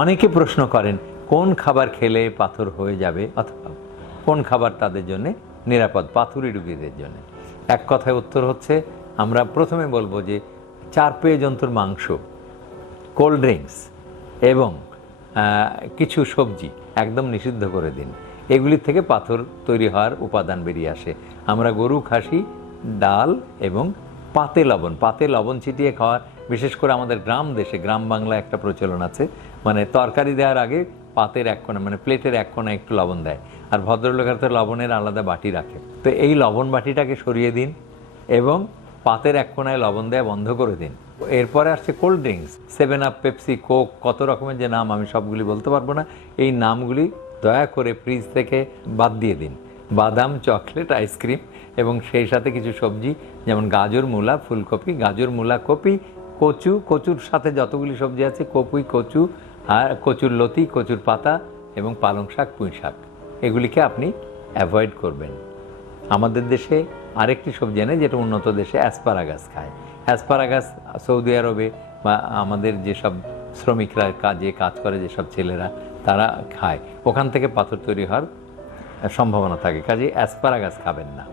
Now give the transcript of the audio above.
অনেকে প্রশ্ন করেন কোন খাবার খেলে পাথর হয়ে যাবে অথবা কোন খাবার তাদের জন্য নিরাপদ পাথুরে রোগীদের জন্য। এক কথায় উত্তর হচ্ছে, আমরা প্রথমে বলবো যে 4 পেয়ে জন্তুর মাংস, কোল্ড ড্রিঙ্কস এবং কিছু সবজি একদম নিষিদ্ধ করে দিন। এগুলির থেকে পাথর তৈরি হওয়ার উপাদান বেরিয়ে আসে। আমরা গরু, খাসি, ডাল এবং পাতে লবণ ছিটিয়ে খাওয়ার, বিশেষ করে আমাদের গ্রাম দেশে, গ্রাম বাংলা একটা প্রচলন আছে, মানে তরকারি দেওয়ার আগে পাতের এক কোণা, মানে প্লেটের এক কোণা একটু লবণ দেয়, আর ভদ্রলোকের তো লবণের আলাদা বাটি রাখে। তো এই লবণ বাটিটাকে সরিয়ে দিন এবং পাতের এক কোণায় লবণ দেওয়া বন্ধ করে দিন। এরপরে আসছে cold drinks, 7 up, Pepsi, Coke, কত রকমের যে নাম, আমি সবগুলি বলতে পারবো না। এই নামগুলি দয়া করে ফ্রিজ থেকে বাদ দিয়ে দিন। বাদাম, চকলেট, আইসক্রিম এবং সেই সাথে কিছু সবজি যেমন গাজর, মূলা, ফুলকপি, গাজর, মূলা, কপি, কচু, কচুর সাথে যতগুলি সবজি আছে, কপুই, কচু, আর কচুর লতি, কচুর পাতা এবং পালং শাক, পুঁই শাক, এগুলিকে আপনি অ্যাভয়েড করবেন। আমাদের দেশে আরেকটি সবজি আনে যেটা উন্নত দেশে অ্যাসপারাগাস খায়। অ্যাসপারাগাস সৌদি আরবে বা আমাদের যেসব শ্রমিকরা কাজ করে, যেসব ছেলেরা তারা খায়, ওখান থেকে পাথর তৈরি হওয়ার সম্ভাবনা থাকে। কাজে অ্যাসপারাগাস খাবেন না।